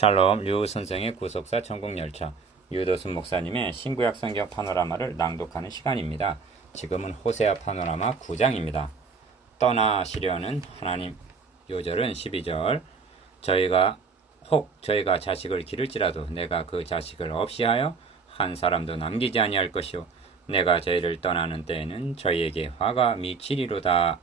샬롬 류 선생의 구속사 천국열차 유도순 목사님의 신구약 성경 파노라마를 낭독하는 시간입니다. 지금은 호세아 파노라마 9장입니다. 떠나시려는 하나님. 요절은 12절. 저희가 자식을 기를지라도 내가 그 자식을 없이하여 한 사람도 남기지 아니할 것이요 내가 저희를 떠나는 때에는 저희에게 화가 미치리로다.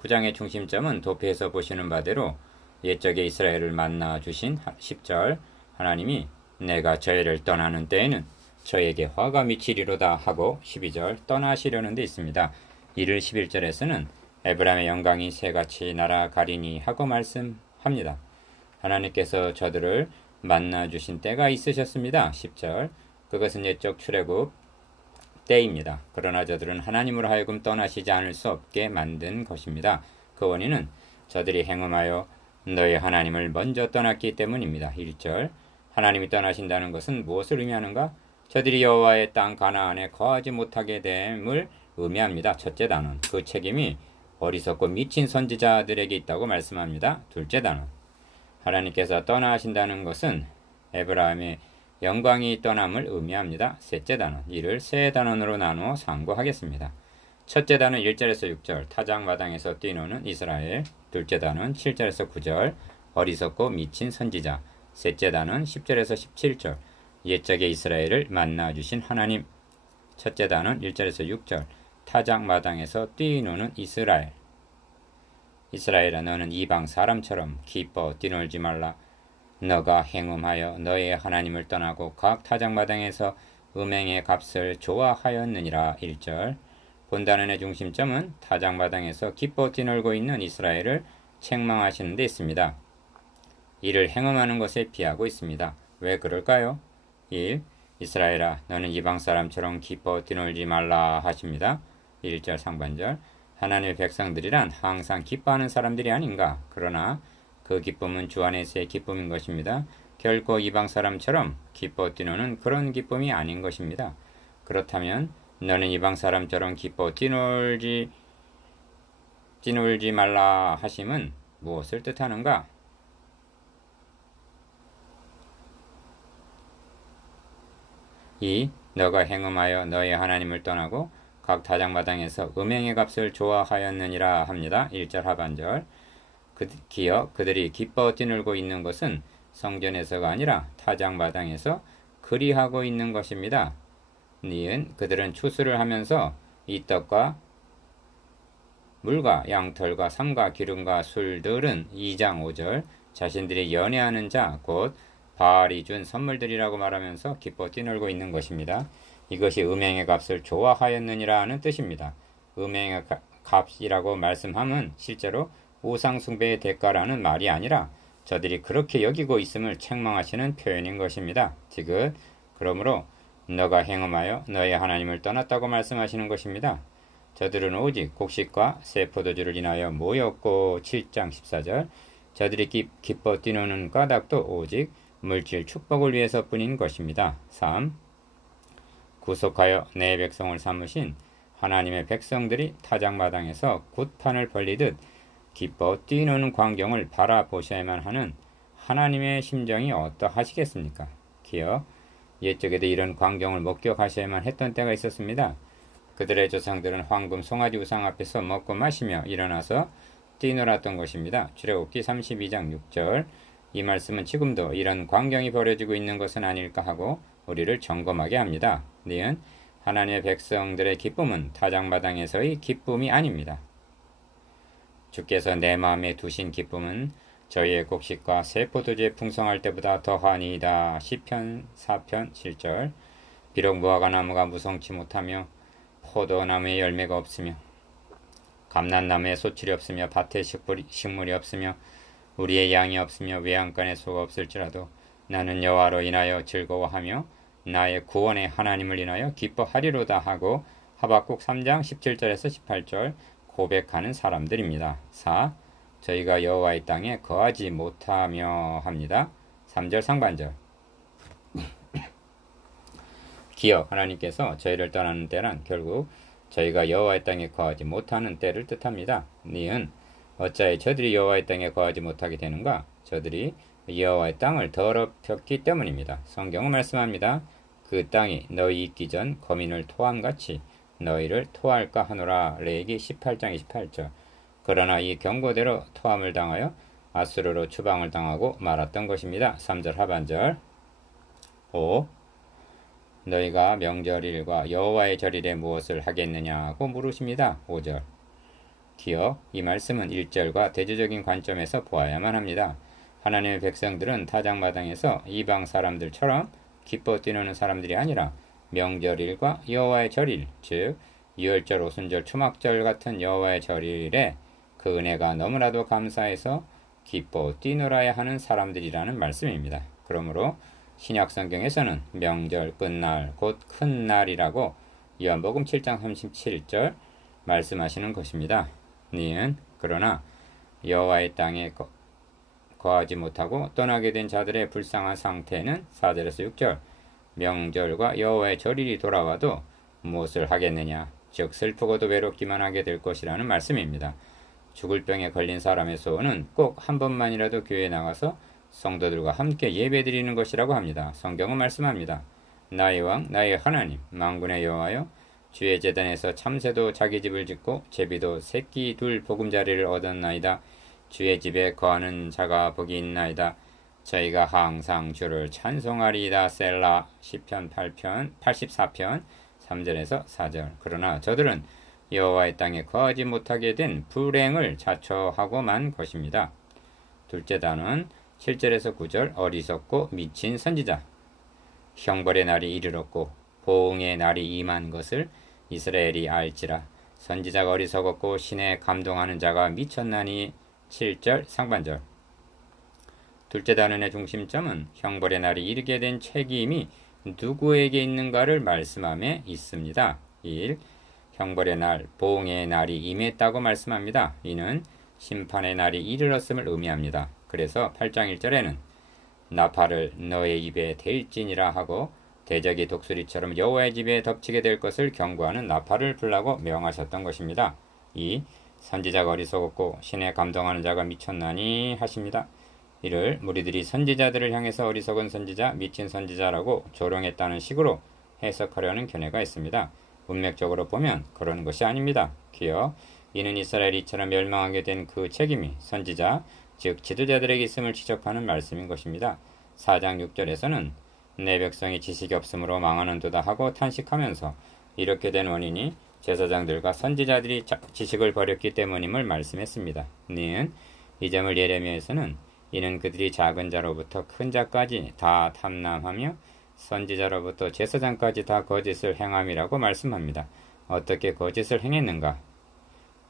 9장의 중심점은 도표에서 보시는 바대로 옛적에 이스라엘을 만나 주신 10절 하나님이 내가 저희를 떠나는 때에는 저에게 화가 미치리로다 하고 12절 떠나시려는 데 있습니다. 이를 11절에서는 에브라임의 영광이 새같이 날아가리니 하고 말씀합니다. 하나님께서 저들을 만나 주신 때가 있으셨습니다. 10절 그것은 옛적 출애굽 때입니다. 그러나 저들은 하나님으로 하여금 떠나시지 않을 수 없게 만든 것입니다. 그 원인은 저들이 행음하여 너희 하나님을 먼저 떠났기 때문입니다. 1절 하나님이 떠나신다는 것은 무엇을 의미하는가? 저들이 여호와의 땅 가나안에 거하지 못하게 됨을 의미합니다. 첫째 단원 그 책임이 어리석고 미친 선지자들에게 있다고 말씀합니다. 둘째 단원 하나님께서 떠나신다는 것은 에브라임의 영광이 떠남을 의미합니다. 셋째 단원 이를 세 단원으로 나누어 상고하겠습니다. 첫째 단원 1절에서 6절 타작마당에서 뛰노는 이스라엘. 둘째 단원 7절에서 9절 어리석고 미친 선지자. 셋째 단원 10절에서 17절 옛적의 이스라엘을 만나주신 하나님. 첫째 단원 1절에서 6절 타작마당에서 뛰노는 이스라엘. 이스라엘아 너는 이방 사람처럼 기뻐 뛰놀지 말라. 너가 행음하여 너의 하나님을 떠나고 각 타작마당에서 음행의 값을 좋아하였느니라. 1절 본단원의 중심점은 타작마당에서 기뻐 뛰놀고 있는 이스라엘을 책망하시는 데 있습니다. 이를 행음하는 것에 비하고 있습니다. 왜 그럴까요? 1. 이스라엘아 너는 이방 사람처럼 기뻐 뛰놀지 말라 하십니다. 1절 상반절 하나님의 백성들이란 항상 기뻐하는 사람들이 아닌가? 그러나 그 기쁨은 주 안에서의 기쁨인 것입니다. 결코 이방 사람처럼 기뻐 뛰노는 그런 기쁨이 아닌 것입니다. 그렇다면 너는 이방 사람처럼 기뻐 뛰놀지 말라 하심은 무엇을 뜻하는가? 2. 너가 행음하여 너의 하나님을 떠나고 각 타작마당에서 음행의 값을 좋아하였느니라 합니다. 1절 하반절 그들이 기뻐 뛰놀고 있는 것은 성전에서가 아니라 타작마당에서 그리하고 있는 것입니다. 니은 그들은 추수를 하면서 이 떡과 물과 양털과 삼과 기름과 술들은 2장 5절 자신들이 연애하는 자 곧 바알이 준 선물들이라고 말하면서 기뻐 뛰놀고 있는 것입니다. 이것이 음행의 값을 좋아하였느니라 하는 뜻입니다. 음행의 값이라고 말씀함은 실제로 우상숭배의 대가라는 말이 아니라 저들이 그렇게 여기고 있음을 책망하시는 표현인 것입니다. 지금 그러므로 너가 행음하여 너의 하나님을 떠났다고 말씀하시는 것입니다. 저들은 오직 곡식과 새 포도주를 인하여 모였고 7장 14절 저들이 기뻐 뛰노는 까닭도 오직 물질 축복을 위해서뿐인 것입니다. 3. 구속하여 내 백성을 삼으신 하나님의 백성들이 타작마당에서 굿판을 벌리듯 기뻐 뛰노는 광경을 바라보셔야만 하는 하나님의 심정이 어떠하시겠습니까? 기어 옛적에도 이런 광경을 목격하셔야만 했던 때가 있었습니다. 그들의 조상들은 황금 송아지 우상 앞에서 먹고 마시며 일어나서 뛰놀았던 것입니다. 출애굽기 32장 6절 이 말씀은 지금도 이런 광경이 벌어지고 있는 것은 아닐까 하고 우리를 점검하게 합니다. 니은 하나님의 백성들의 기쁨은 타작마당에서의 기쁨이 아닙니다. 주께서 내 마음에 두신 기쁨은 저희의 곡식과 새 포도주에 풍성할 때보다 더하니이다. 시편 4편 7절 비록 무화과나무가 무성치 못하며 포도나무에 열매가 없으며 감람나무에 소출이 없으며 밭에 식물이 없으며 우리의 양이 없으며 외양간에 소가 없을지라도 나는 여호와로 인하여 즐거워하며 나의 구원의 하나님을 인하여 기뻐하리로다 하고 하박국 3장 17절에서 18절 고백하는 사람들입니다. 4. 저희가 여호와의 땅에 거하지 못하며 합니다. 3절 상반절 기억 하나님께서 저희를 떠나는 때란 결국 저희가 여호와의 땅에 거하지 못하는 때를 뜻합니다. 니은 어찌하여 저들이 여호와의 땅에 거하지 못하게 되는가? 저들이 여호와의 땅을 더럽혔기 때문입니다. 성경은 말씀합니다. 그 땅이 너희 있기 전 거민을 토함같이 너희를 토할까 하노라. 레위기 18장 28절. 그러나 이 경고대로 토함을 당하여 아수르로 추방을 당하고 말았던 것입니다. 3절 하반절. 5. 너희가 명절일과 여호와의 절일에 무엇을 하겠느냐고 물으십니다. 5절. 기억, 이 말씀은 1절과 대조적인 관점에서 보아야만 합니다. 하나님의 백성들은 타작마당에서 이방 사람들처럼 기뻐 뛰노는 사람들이 아니라 명절일과 여호와의 절일, 즉 유월절, 오순절, 초막절 같은 여호와의 절일에 그 은혜가 너무나도 감사해서 기뻐 뛰놀아야 하는 사람들이라는 말씀입니다. 그러므로 신약 성경에서는 명절 끝날, 곧 큰 날이라고 요한복음 7장 37절 말씀하시는 것입니다. 니은 그러나 여호와의 땅에 거하지 못하고 떠나게 된 자들의 불쌍한 상태는 4절에서 6절. 명절과 여호와의 절일이 돌아와도 무엇을 하겠느냐, 즉 슬프고도 외롭기만 하게 될 것이라는 말씀입니다. 죽을 병에 걸린 사람의 소원은 꼭 한 번만이라도 교회에 나가서 성도들과 함께 예배드리는 것이라고 합니다. 성경은 말씀합니다. 나의 왕, 나의 하나님, 만군의 여호와여, 주의 제단에서 참새도 자기 집을 짓고 제비도 새끼 둘 보금자리를 얻었나이다. 주의 집에 거하는 자가 복이 있나이다. 저희가 항상 주를 찬송하리이다. 셀라. 시편 84편 3절에서 4절. 그러나 저들은 여호와의 땅에 거하지 못하게 된 불행을 자초하고 만 것입니다. 둘째 단은 7절에서 9절. 어리석고 미친 선지자. 형벌의 날이 이르렀고 보응의 날이 임한 것을 이스라엘이 알지라. 선지자가 어리석었고 신에 감동하는 자가 미쳤나니. 7절 상반절. 둘째 단원의 중심점은 형벌의 날이 이르게 된 책임이 누구에게 있는가를 말씀함에 있습니다. 1. 형벌의 날, 보응의 날이 임했다고 말씀합니다. 이는 심판의 날이 이르렀음을 의미합니다. 그래서 8장 1절에는 나팔을 너의 입에 댈지니라 하고 대적이 독수리처럼 여호와의 집에 덮치게 될 것을 경고하는 나팔을 불라고 명하셨던 것입니다. 2. 선지자가 어리석었고 신에 감동하는 자가 미쳤나니 하십니다. 이를 무리들이 선지자들을 향해서 어리석은 선지자, 미친 선지자라고 조롱했다는 식으로 해석하려는 견해가 있습니다. 문맥적으로 보면 그런 것이 아닙니다. 기여, 이는 이스라엘이 이처럼 멸망하게 된 그 책임이 선지자, 즉 지도자들에게 있음을 지적하는 말씀인 것입니다. 4장 6절에서는 내 백성이 지식이 없으므로 망하는도다 하고 탄식하면서 이렇게 된 원인이 제사장들과 선지자들이 지식을 버렸기 때문임을 말씀했습니다. 니은 이 점을 예레미야에서는 이는 그들이 작은 자로부터 큰 자까지 다 탐람하며 선지자로부터 제사장까지 다 거짓을 행함이라고 말씀합니다. 어떻게 거짓을 행했는가?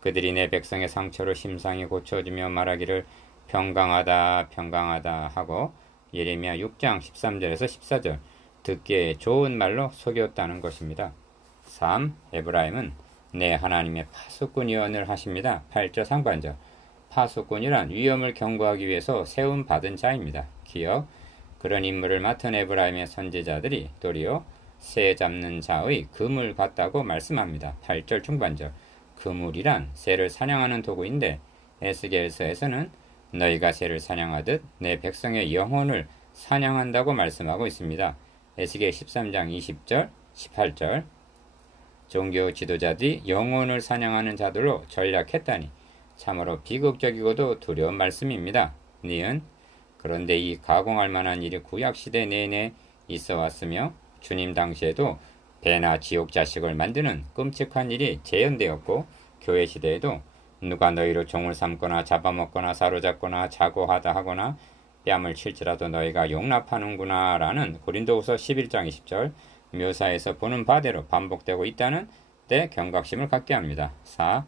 그들이 내 백성의 상처를 심상히 고쳐주며 말하기를 평강하다 평강하다 하고 예레미야 6장 13절에서 14절 듣기에 좋은 말로 속였다는 것입니다. 3. 에브라임은 내 하나님의 파수꾼이언을 하십니다. 8절 상반절. 파수꾼이란 위험을 경고하기 위해서 세움받은 자입니다. 기억, 그런 임무를 맡은 에브라임의 선지자들이 도리어 새 잡는 자의 그물 같다고 말씀합니다. 8절 중반절. 그물이란 새를 사냥하는 도구인데 에스겔서에서는 너희가 새를 사냥하듯 내 백성의 영혼을 사냥한다고 말씀하고 있습니다. 에스겔 13장 20절 18절. 종교 지도자들이 영혼을 사냥하는 자들로 전략했다니 참으로 비극적이고도 두려운 말씀입니다. 니은 그런데 이 가공할 만한 일이 구약시대 내내 있어 왔으며 주님 당시에도 배나 지옥 자식을 만드는 끔찍한 일이 재현되었고 교회 시대에도 누가 너희를 종을 삼거나 잡아먹거나 사로잡거나 자고하다 하거나 뺨을 칠지라도 너희가 용납하는구나 라는 고린도후서 11장 20절 묘사에서 보는 바대로 반복되고 있다는 데 경각심을 갖게 합니다. 4.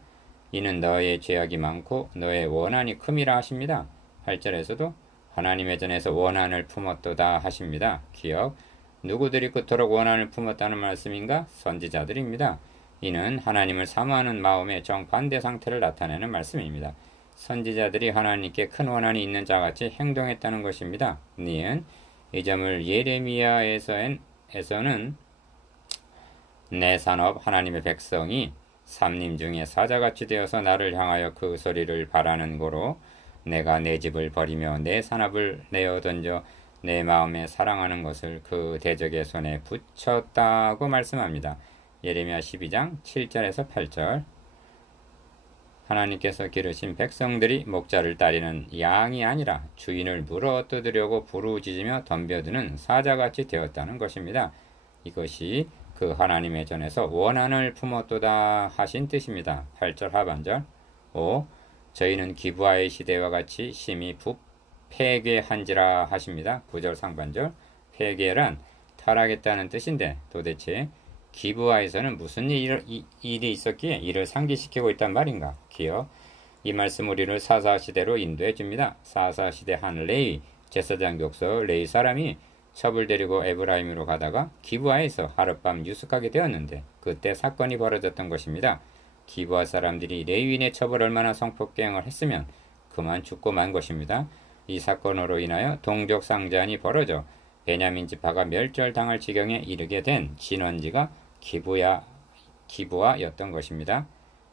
이는 너의 죄악이 많고 너의 원한이 큼이라 하십니다. 8절에서도 하나님의 전에서 원한을 품었도다 하십니다. 기억, 누구들이 그토록 원한을 품었다는 말씀인가? 선지자들입니다. 이는 하나님을 사모하는 마음의 정반대 상태를 나타내는 말씀입니다. 선지자들이 하나님께 큰 원한이 있는 자같이 행동했다는 것입니다. 니은 이 점을 예레미야에서는 내 산업 하나님의 백성이 삼림 중에 사자같이 되어서 나를 향하여 그 소리를 바라는 고로 내가 내 집을 버리며 내 산업을 내어 던져 내 마음에 사랑하는 것을 그 대적의 손에 붙였다고 말씀합니다. 예레미야 12장 7절에서 8절. 하나님께서 기르신 백성들이 목자를 따르는 양이 아니라 주인을 물어뜯으려고 부르짖으며 덤벼드는 사자같이 되었다는 것입니다. 이것이 그 하나님의 전에서 원한을 품었도다 하신 뜻입니다. 8절 하반절. 5. 저희는 기브아의 시대와 같이 심히 폐괴한지라 하십니다. 9절 상반절. 폐괴란 타락했다는 뜻인데 도대체 기브아에서는 무슨 일이 있었기에 이를 상기시키고 있단 말인가? 기어 이 말씀 우리를 사사시대로 인도해 줍니다. 사사시대 한 레위 제사장 족속 레위 사람이 첩을 데리고 에브라임으로 가다가 기브아에서 하룻밤 유숙하게 되었는데 그때 사건이 벌어졌던 것입니다. 기브아 사람들이 레위인의 첩을 얼마나 성폭행을 했으면 그만 죽고 만 것입니다. 이 사건으로 인하여 동족 상잔이 벌어져 베냐민 지파가 멸절당할 지경에 이르게 된 진원지가 기브아였던 것입니다.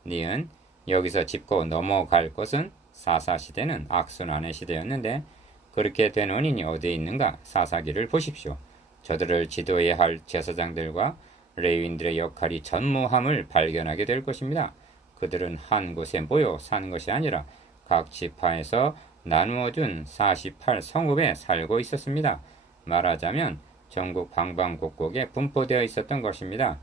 니은 여기서 짚고 넘어갈 것은 사사시대는 악순환의 시대였는데 그렇게 된 원인이 어디에 있는가? 사사기를 보십시오. 저들을 지도해야 할 제사장들과 레위인들의 역할이 전무함을 발견하게 될 것입니다. 그들은 한 곳에 모여 사는 것이 아니라 각 지파에서 나누어준 48 성읍에 살고 있었습니다. 말하자면 전국 방방곡곡에 분포되어 있었던 것입니다.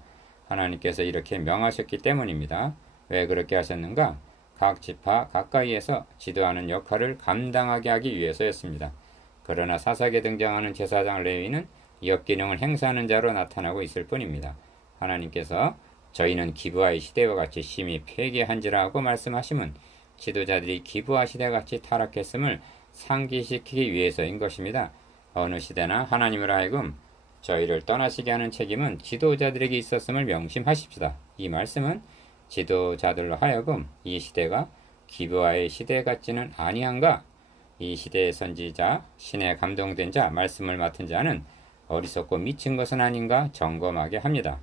하나님께서 이렇게 명하셨기 때문입니다. 왜 그렇게 하셨는가? 각 지파 가까이에서 지도하는 역할을 감당하게 하기 위해서였습니다. 그러나 사사기에 등장하는 제사장 레위는 역기능을 행사하는 자로 나타나고 있을 뿐입니다. 하나님께서 저희는 기브아의 시대와 같이 심히 폐괴한지라고 말씀하심은 지도자들이 기브아 시대같이 타락했음을 상기시키기 위해서인 것입니다. 어느 시대나 하나님을 하여금 저희를 떠나시게 하는 책임은 지도자들에게 있었음을 명심하십시다. 이 말씀은 지도자들로 하여금 이 시대가 기브아의 시대 같지는 아니한가? 이 시대의 선지자, 신에 감동된 자, 말씀을 맡은 자는 어리석고 미친 것은 아닌가 점검하게 합니다.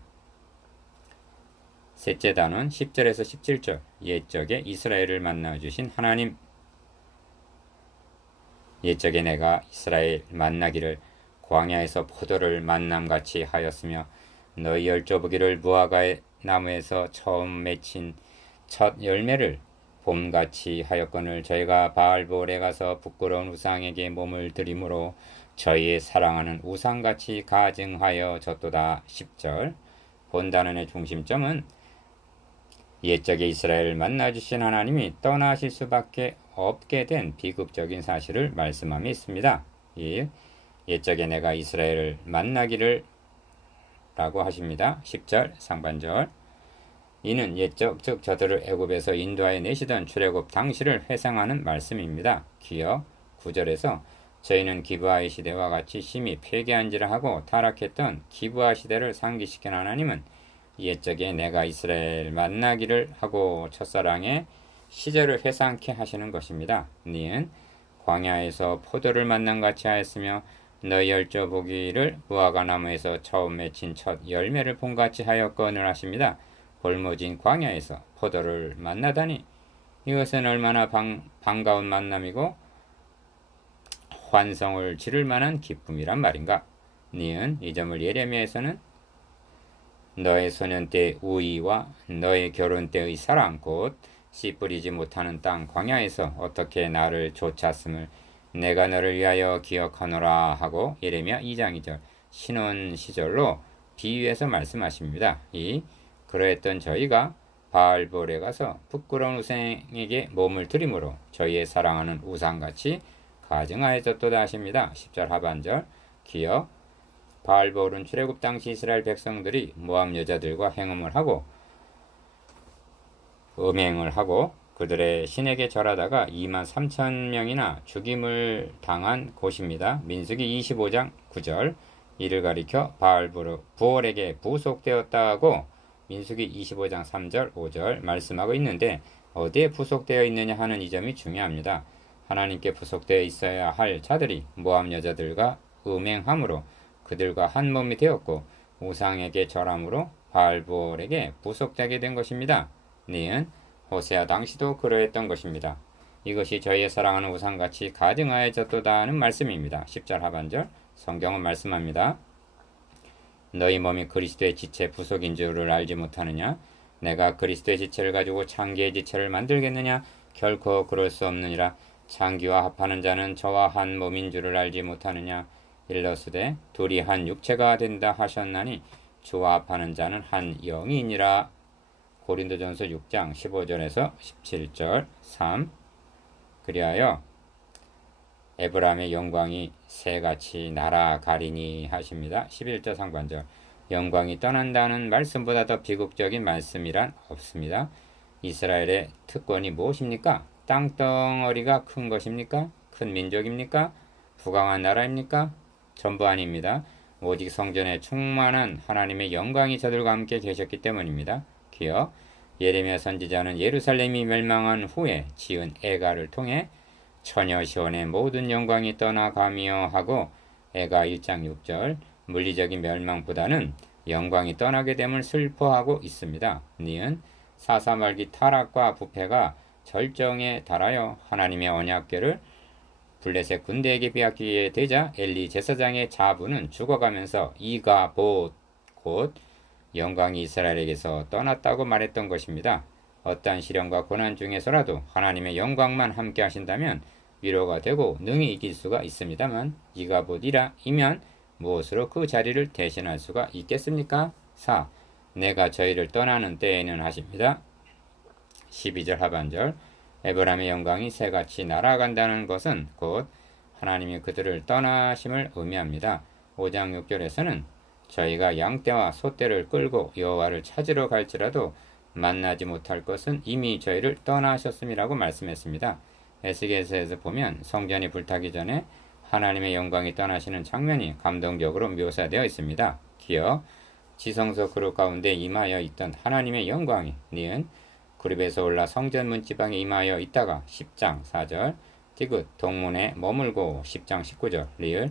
셋째 단원 10절에서 17절. 옛적에 이스라엘을 만나주신 하나님. 옛적에 내가 이스라엘 만나기를 광야에서 포도를 만남같이 하였으며 너희 열조부기를 무화과의 나무에서 처음 맺힌 첫 열매를 봄같이 하였거늘 저희가 바알볼에 가서 부끄러운 우상에게 몸을 들이므로 저희의 사랑하는 우상같이 가증하여 졌도다. 10절. 본단원의 중심점은 옛적에 이스라엘을 만나주신 하나님이 떠나실 수밖에 없게 된 비극적인 사실을 말씀함이 있습니다. 1. 옛적에 내가 이스라엘을 만나기를 라고 하십니다. 10절 상반절. 이는 옛적 즉 저들을 애굽에서 인도하여 내시던 출애굽 당시를 회상하는 말씀입니다. 기억 9절에서 저희는 기브아의 시대와 같이 심히 폐괴한지라 하고 타락했던 기브아 시대를 상기시킨 하나님은 옛적에 내가 이스라엘 만나기를 하고 첫사랑의 시절을 회상케 하시는 것입니다. 니은 광야에서 포도를 만남같이 하였으며 너희 열조 보기를 무화과 나무에서 처음 맺힌 첫 열매를 본같이 하였거늘 하십니다. 골모진 광야에서 포도를 만나다니 이것은 얼마나 반가운 만남이고 환성을 지를 만한 기쁨이란 말인가. 니은 이 점을 예레미야에서는 너의 소년 때의 우의와 너의 결혼 때의 사랑 곧 씨 뿌리지 못하는 땅 광야에서 어떻게 나를 쫓았음을 내가 너를 위하여 기억하노라 하고 예레미야 2장 2절 신혼 시절로 비유해서 말씀하십니다. 그러했던 저희가 바알볼에 가서 부끄러운 우상에게 몸을 들이므로 저희의 사랑하는 우상같이 가증하여졌도다 하십니다. 10절 하반절 기억 바알볼은 출애굽 당시 이스라엘 백성들이 모압 여자들과 행음을 하고 음행을 하고 그들의 신에게 절하다가 2만 3천 명이나 죽임을 당한 곳입니다. 민수기 25장 9절 이를 가리켜 바알볼에게 부속되었다고 민수기 25장 3절 5절 말씀하고 있는데 어디에 부속되어 있느냐 하는 이 점이 중요합니다. 하나님께 부속되어 있어야 할 자들이 모압 여자들과 음행함으로 그들과 한 몸이 되었고 우상에게 절함으로 바알볼에게 부속되게 된 것입니다. 니은 호세아 당시도 그러했던 것입니다. 이것이 저희의 사랑하는 우상같이 가증하여졌도다 하는 말씀입니다. 10절 하반절 성경은 말씀합니다. 너희 몸이 그리스도의 지체 부속인 줄을 알지 못하느냐? 내가 그리스도의 지체를 가지고 창기의 지체를 만들겠느냐? 결코 그럴 수 없느니라. 창기와 합하는 자는 저와 한 몸인 줄을 알지 못하느냐? 일러스되 둘이 한 육체가 된다 하셨나니 주와 합하는 자는 한 영이니라. 고린도전서 6장 15절에서 17절 3. 그리하여 에브라임의 영광이 새같이 날아가리니 하십니다. 11절 상반절. 영광이 떠난다는 말씀보다 더 비극적인 말씀이란 없습니다. 이스라엘의 특권이 무엇입니까? 땅덩어리가 큰 것입니까? 큰 민족입니까? 부강한 나라입니까? 전부 아닙니다. 오직 성전에 충만한 하나님의 영광이 저들과 함께 계셨기 때문입니다. 기어 예레미야 선지자는 예루살렘이 멸망한 후에 지은 애가를 통해 처녀 시온의 모든 영광이 떠나가며 하고 애가 1장 6절 물리적인 멸망보다는 영광이 떠나게 됨을 슬퍼하고 있습니다. 니은 사사말기 타락과 부패가 절정에 달하여 하나님의 언약궤를 블레셋 군대에게 빼앗기게 되자 엘리 제사장의 자부는 죽어가면서 이가봇 곧 영광이 이스라엘에게서 떠났다고 말했던 것입니다. 어떠한 시련과 고난 중에서라도 하나님의 영광만 함께 하신다면 위로가 되고 능히 이길 수가 있습니다만 이가봇이라 이면 무엇으로 그 자리를 대신할 수가 있겠습니까? 4. 내가 저희를 떠나는 때에는 하십니다. 12절 하반절 에브라임의 영광이 새같이 날아간다는 것은 곧 하나님이 그들을 떠나심을 의미합니다. 5장 6절에서는 저희가 양떼와 소떼를 끌고 여호와를 찾으러 갈지라도 만나지 못할 것은 이미 저희를 떠나셨음이라고 말씀했습니다. 에스겔서에서 보면 성전이 불타기 전에 하나님의 영광이 떠나시는 장면이 감동적으로 묘사되어 있습니다. 기어 지성소 그룹 가운데 임하여 있던 하나님의 영광이 니은 그룹에서 올라 성전 문지방에 임하여 있다가 10장 4절 디귿 동문에 머물고 10장 19절 리을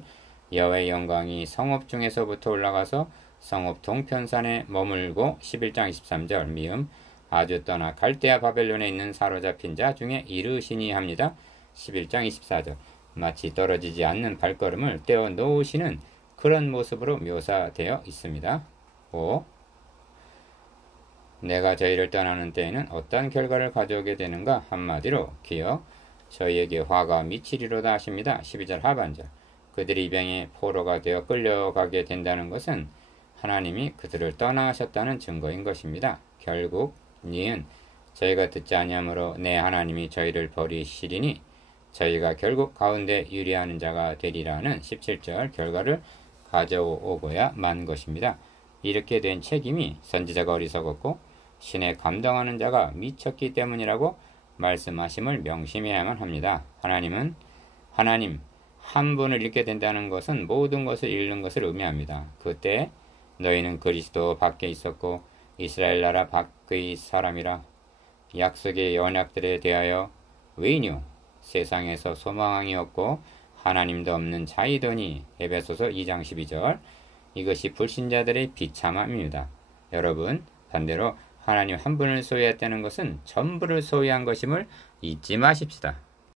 여호와의 영광이 성읍 중에서부터 올라가서 성읍 동편산에 머물고 11장 23절 미음 아주 떠나 갈대아 바벨론에 있는 사로잡힌 자 중에 이르시니 합니다. 11장 24절 마치 떨어지지 않는 발걸음을 떼어 놓으시는 그런 모습으로 묘사되어 있습니다. 5. 내가 저희를 떠나는 때에는 어떤 결과를 가져오게 되는가? 한마디로 기어 저희에게 화가 미치리로다 하십니다. 12절 하반절 그들이 입양의 포로가 되어 끌려가게 된다는 것은 하나님이 그들을 떠나셨다는 증거인 것입니다. 결국 니은 저희가 듣지 아니하므로 내 하나님이 저희를 버리시리니 저희가 결국 가운데 유리하는 자가 되리라는 17절 결과를 가져오고야 만 것입니다. 이렇게 된 책임이 선지자가 어리석었고 신에 감당하는 자가 미쳤기 때문이라고 말씀하심을 명심해야만 합니다. 하나님 한 분을 잃게 된다는 것은 모든 것을 잃는 것을 의미합니다. 그때 너희는 그리스도 밖에 있었고 이스라엘 나라 밖의 사람이라 약속의 언약들에 대하여 왜이뇨 세상에서 소망이 없고 하나님도 없는 자이더니 에베소서 2장 12절 이것이 불신자들의 비참함입니다. 여러분 반대로 하나님 한 분을 소유했다는 것은 전부를 소유한 것임을 잊지 마십시다.